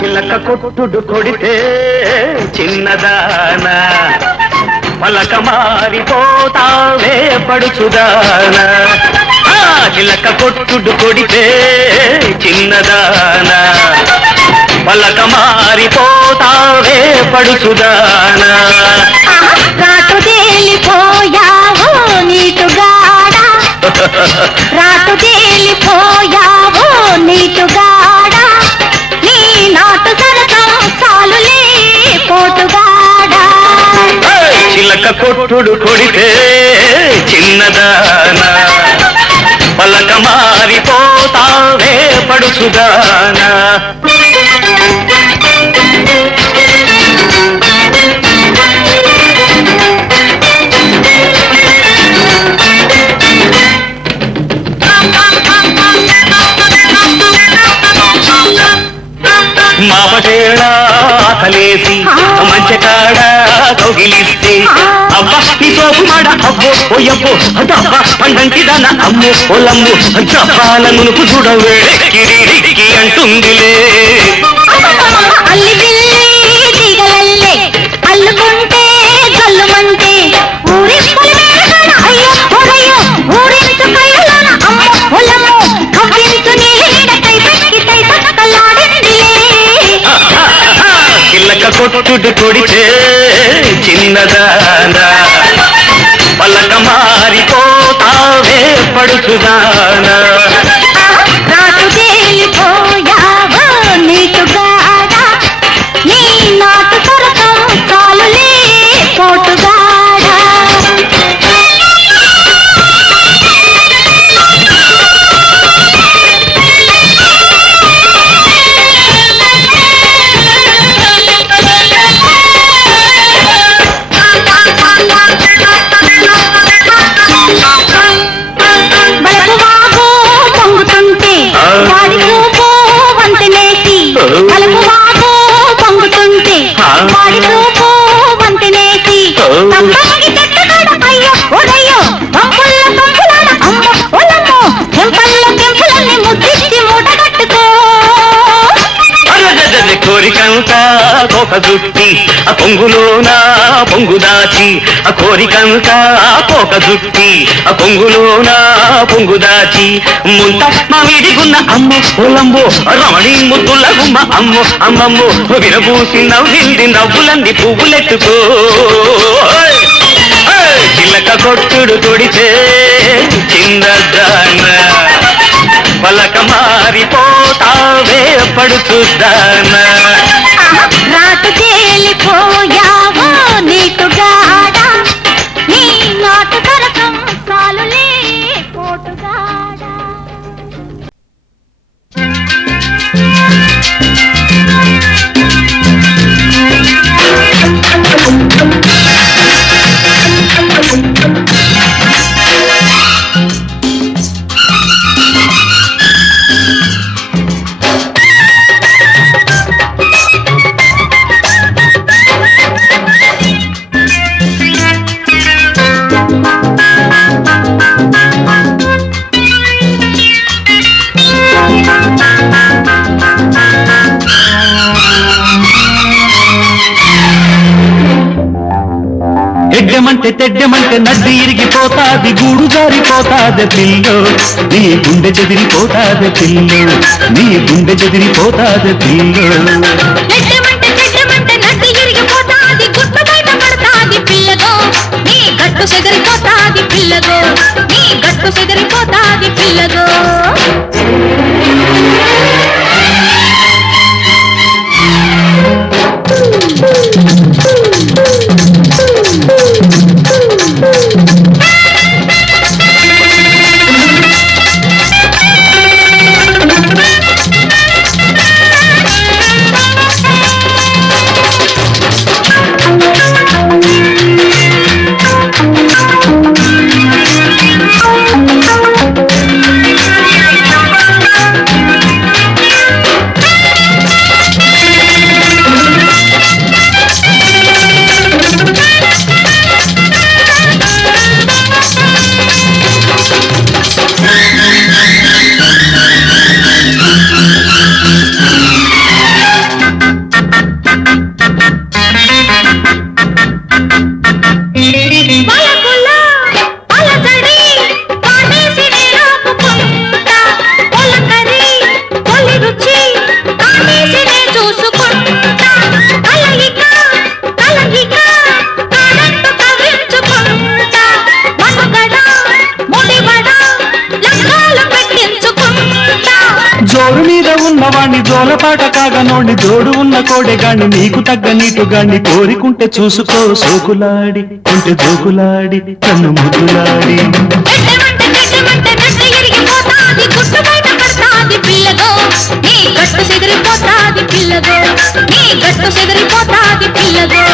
చిలక కొట్టుడు కొడితే చిన్నదానా పలక మారిపోతావే పడుచుదానా చిలక కొట్టుడు కొడితే చిన్నదానా పలక మారిపోతావే పడుచుదానా రాటు తేలిపోయావో నీటుగాడా రాటు తేలిపోయావో నీటుగాడా నీ నాటు సరసం చాలులే పోటుగాడా చిలక కొట్టుడు కొడితే చిన్నదానా పలక మారిపోతావే పడుచుదానా మాపటేళ ఆకలేసి మంచకాడ కౌగిలిస్తే అబ్బా ఈ సోపు మాడ అబ్బో ఓయబ్బో అబ్బా పండంటిదన అమ్మో పొలమ్ము జపాల నునుపు చూడవే కిరిరికి అంటుందిలే అల్లి బిల్లి దిగలల్లే అల్లుకుంటే గల్లుమంటే ఊరింపులి మేడన అయ్యో ఓరయ్యో ఊరించు కళ్ళలోన అమ్మో పొలమ్ము కవ్వించు నీడకై పెక్కితై తక్కలాడిందిలే చిలక కొట్టుడు కొడితే చిన్నదానా పలక మారిపోతావే పడుచుదానా రాటు తేలిపోయావో నీటుగాడా నీ నాటు సరసం చాలులే పోటుగాడా బలపువాగో పొంగుతుంటే వాడి చూపు వంతెనేసి బలపువాగో పొంగుతుంటే వాడి చూపు వంతెనేసి తప్పంగి చెట్టుగాడ అయ్యో ఓరయ్యో పంపుల్ల పంపులాడ అమ్మో ఓలమ్మో చెంపల్ల చెంపులన్నీ ముద్దిచ్చి మూటగట్టుకో కోరికంతా కోక జుట్టి ఆ పొంగులోనా పొంగు దాచి ఆ కోరికంతా కోక జుట్టి ఆ పొంగులోనా పొంగు దాచి ముంత మామిడిగున్న అమ్మో పొలంబో రమణి ముద్దుల గుమ్మ అమ్మో అమ్మమ్మో విరబూసి నవ్వింది నవ్వులంది పువ్వులెట్టుకో చిలక కొట్టుడు కొడితే చిన్నదానా పలక మారిపోతావే పడుచుదానా రాటు తేలిపోయావో నీటుగాడా నీ నాటు సరసం చాలులే పోటుగాడా ఎడ్డమంటే తెడ్డమంటే నడ్డి ఇరిగిపోతాది గూడు జారిపోతాది పిల్లో నీ గుండె చెదిరిపోతాది పిల్లో నీ గుండె చెదిరిపోతాది పిల్లో చెడ్డమంటే చెడ్డమంటే నడ్డి ఇరిగిపోతాది గుట్టు బయట పడతాది పిల్లగో నీ గట్టు చెదిరిపోతాది పిల్లగో నీ గట్టు చెదిరిపోతాది పిల్లగో వాణ్ణి జోలపాట కాగనోణ్ణి జోడు ఉన్న కోడెగాణ్ణి నీకు తగ్గ నీటుగాణ్ణి కోరికుంటే చూసుకో సోకులాడి ఉంటే జోకులాడి కన్ను ముద్దులాడి చెడ్డమంటే నడ్డి ఇరిగిపోతాది గుట్టు బయట పడతాది పిల్లగో నీ గట్టు చెదిరిపోతాది పిల్లగో నీ గట్టు చెదిరిపోతాది పిల్లగో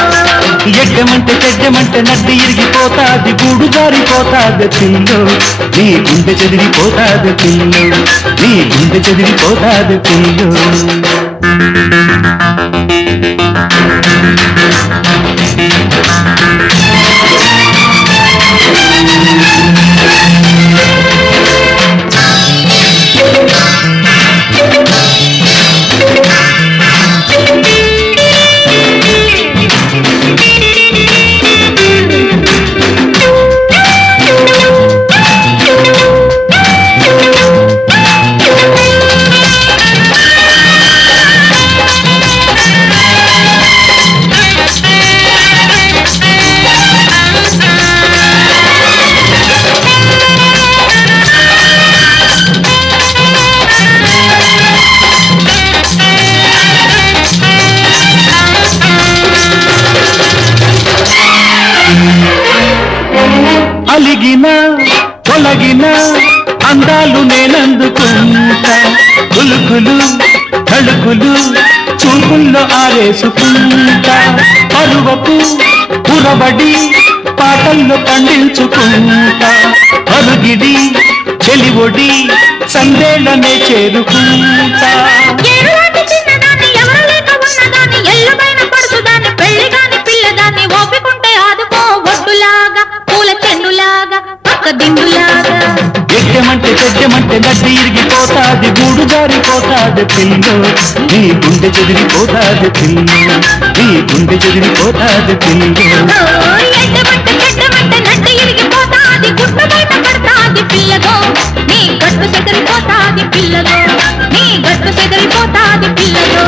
చెడ్డమంటే నడ్డి ఇరిగిపోతాది గూడు జారిపోతాది పిల్లో నీ గుండె చెదిరిపోతాది పిల్లో నీ గుండె చెదిరిపోతాది పిల్లో అలిగిన తొలగిన అందాలు నేనందుకుంటా కులుకులు తడుకులు చూపుల్లో ఆరేసుకుంటా పరువపు పురబడి పాటల్లో పండించుకుంటా అరుగిడి చెలివొడి సందేళ్ళనే చేరుకుంటా ఎరులాంటి చిన్నదాన్ని ఎవరు లేక ఉన్నదాన్ని ఎల్లబైన పడుచుదాన్ని పెళ్లి కాని పిల్లదాన్ని ఓపికుంటే ఆదుకో ఒడ్డులాగా పూల చెండులాగా పక్క దిండులాగా చెడ్డమంటే నడ్డి ఇరిగిపోతాది గూడు జారిపోతాది పిల్లో నీ గుండె చెదిరిపోతాది పిల్లో నీ గుండె చెదిరిపోతాది పిల్లో చెడ్డమంటే నడ్డి ఇరిగిపోతాది గుట్టు బయట పడతాది పిల్లగో నీ గట్టు చెదిరిపోతాది పిల్లగో నీ గట్టు చెదిరిపోతాది పిల్లగో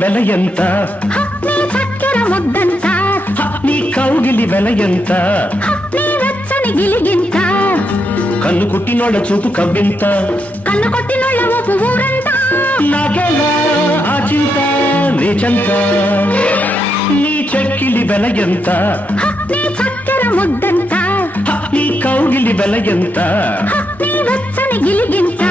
వెల ఎంత నీ చక్కెర ముద్దంత నీ కౌగిలి వెల ఎంత నీ వెచ్చని గిలిగింత కన్ను కుట్టినోళ్ళ చూపు కవ్వింత కన్ను కొట్టినోళ్ళ ఊపు ఊరంతా నాకెలా ఆ చింత నీ చెంత నీ చెక్కిలి వెల ఎంత నీ చక్కెర ముద్దంత నీ కౌగిలి వెల ఎంత నీ వెచ్చని గిలిగింత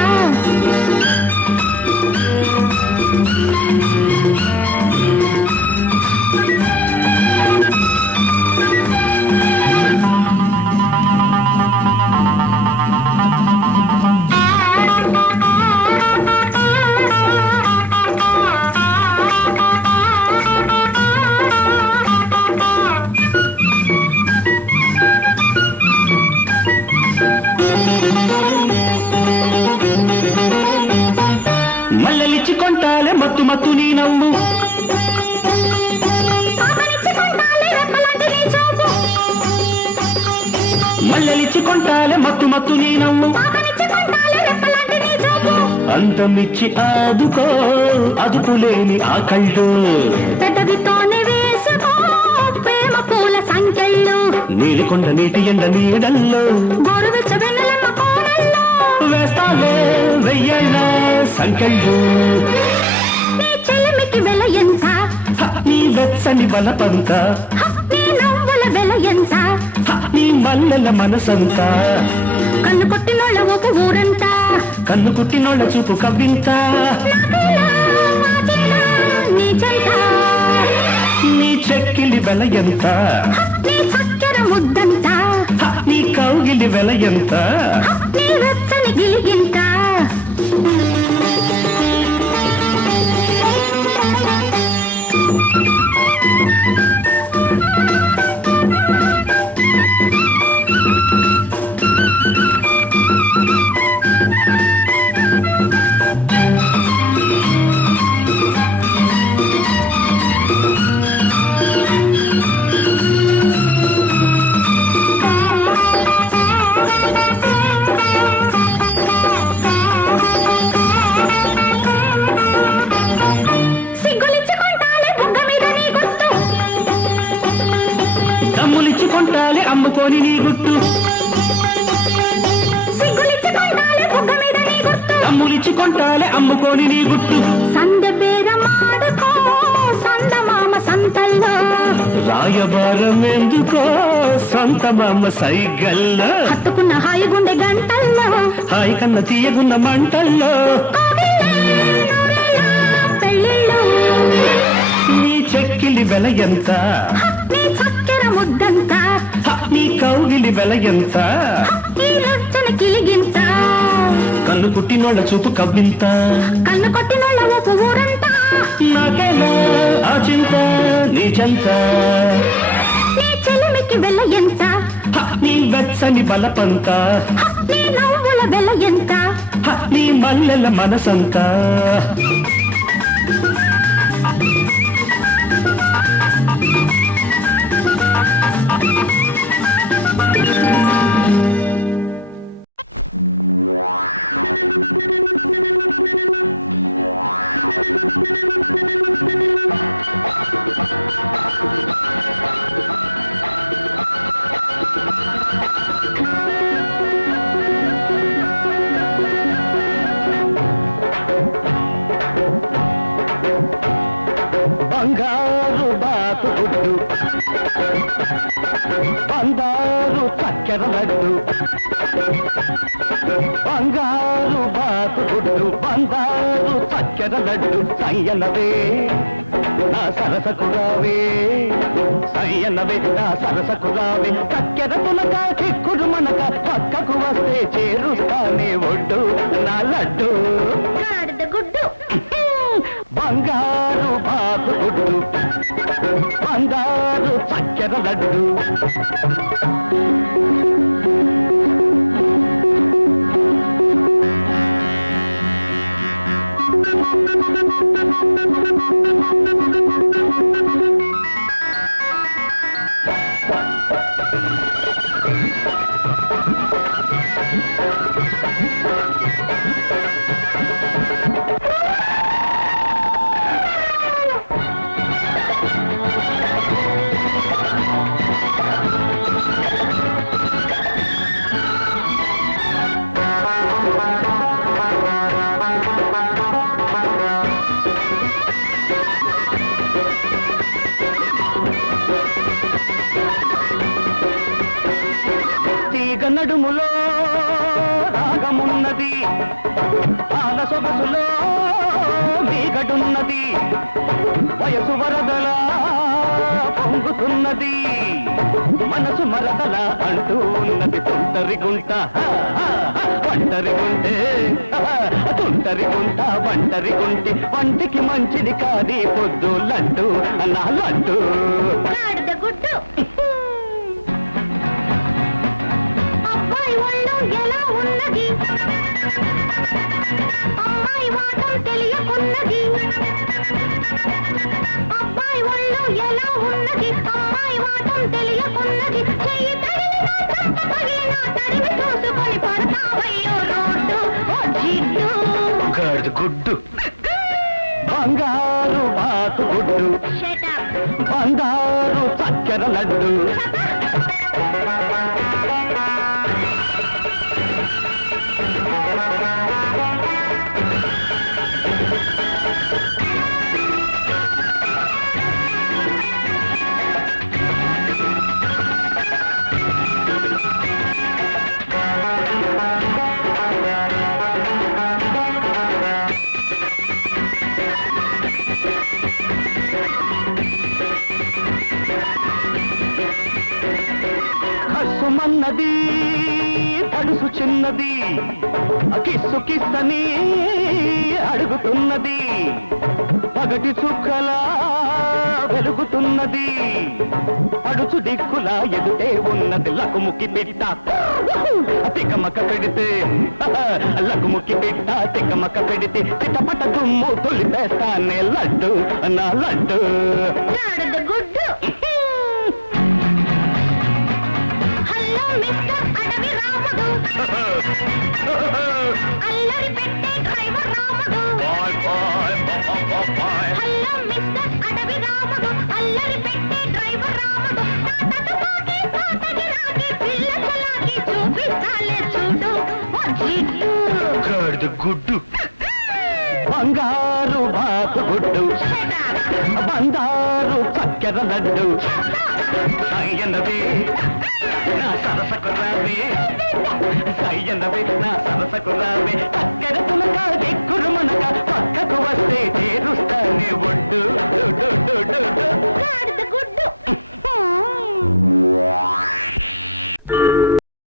మల్లెలిచ్చి కొంటాలే మత్తు మత్తు నీ నవ్వు మల్లెలిచ్చి కొంటాలే మత్తు మత్తు నీ నవ్వు అందమిచ్చి ఆదుకో అదుపులేని ఆ కళ్ళు పెదవితోనే వేసుకో ప్రేమ పూల సంఖ్యలు నీలికొండ నీటి ఎండ నీడల్లో గోరువెచ్చ వెన్నెలమ్మ కోడల్లో వేస్తాలే వెయ్యళ్ళ సంఖ్యలు నీ చెలిమికి వెల ఎంత నీ వెచ్చని బలపంత నీ నవ్వుల వెల ఎంత నీ మల్లెల మనసంతా కన్ను కొట్టినోళ్ళ ఒక ఊరంతా కన్ను కుట్టినోళ్ళ చూపు కవ్వింత నీ చెంత నీ చెక్కిలి వెల ఎంత నీ చక్కెర ముద్దంతా నీ కౌగిలి వెల ఎంత నీ వెచ్చని గిలిగింత అమ్ముకోని నీ గుట్టు సిగ్గులిచ్చుకుంటాలే బుగ్గ మీద నీ గుర్తు అమ్ములిచ్చి కొంటాలే అమ్ముకోని నీ గుట్టు సందె బేరమాడుకో సందమామ సంతల్లో రాయబారం ఎందుకో సొంత మామ సైగల్లో హత్తుకున్న హాయి గుండె గంటల్లో హాయి కన్న తీయగున్న మంటల్లో పెళ్ళిళ్ళు నీ చెక్కిలి వెల ఎంత నీ చక్కెర ముద్దంత నీ కౌగిలి వెల ఎంత ఈ లొచ్చన కిలిగింత కన్ను కుట్టినోళ్ళ చూపు కవ్వింత కన్ను కొట్టినోళ్ళ ఊపు ఊరంతా నాకేనా ఆ చింత నీ చెంత నీ చెలిమికి వెళ్ళ ఎంత నీ వెచ్చని బలపంత నీ నవ్వుల వెల ఎంత నీ మల్లెల మనసంతా బంగారు బాతు గుడ్డు బంగారు చక్కెర లడ్డు బంగారు బాతు గుడ్డు బంగారు చక్కెర లడ్డు సయ్యనవే నా సరసకు రావే సయ్యనవే నా సరసకు రావే చక్కెర పులక చిక్కుడు మనక పక్కకు వస్తే చేరుస్తానే ఒడ్డు నా లడ్డు గాడిద గుడ్డు బంగారు బాతు గుడ్డు బంగారు చక్కెర లడ్డు తీగ నడుములో రాగమున్నది పాల సొగసులో మీగడున్నది వయసు వరదలా పొంగుతున్నది మనసు మరదల అంటూ ఉన్నది తుంటరి గుంట ఒంటరి గుంటే తుంటరి గుంట ఒంటరి గుంటి వంటికి మంచిది కాది పొద్దు లడ్డు నా లడ్డు గాడిద గుడ్డు అబ్బాయి ఒళ్ళు ఎలా ఉన్నది అమ్మాయి వాటం తెలియకున్నది అబ్బాయి ఒళ్ళు ఎలా ఉన్నది అమ్మాయి వాటం తెలియకున్నది చెయ్యి తగిలినా చెంప పగిలినా తడివి చూసుకొని పడతావయ్యో రోడ్డు ఓ జిడ్డు గాడిద గుడ్డు బంగారు బాతు గుడ్డు Shut up. బంగారు చక్కెర లడ్డు కసుమన్నది తడుసు చిన్నది కిస్సు కిస్సని అడుగుతున్నది పగటి చుక్కలా వెలుగుతున్నది పడుచు దిక్కులా ఎదుటే ఉన్నది లకుముకి పిట్ట తికమక పెడితే లకుముకి పిట్ట తికమక పెడితే చిటపట దుమ్ము తొలిపేస్తానే లడ్డు నా లడ్డు గాడిద గుడ్డు హలో మిస్టర్ అడవి రాముడు అల్లరి పెట్టే డ్రైవర్ రాముడు హలో మిస్టర్ అడవి రాముడు అల్లరి పెట్టే డ్రైవర్ రాముడు తాతకి రాకి గుడ్డు బంగారు బాతు గుడ్డు బంగారు చక్కెర లడ్డు సయ్యన్నవే నా సరసకు రావే సయ్యన్నవే నా సరసకు రావే చక్కెర తునక దిక్కురు మనక పక్కకు వస్తే చేరుస్తానే ఒడ్డు గాడిద గుడ్డు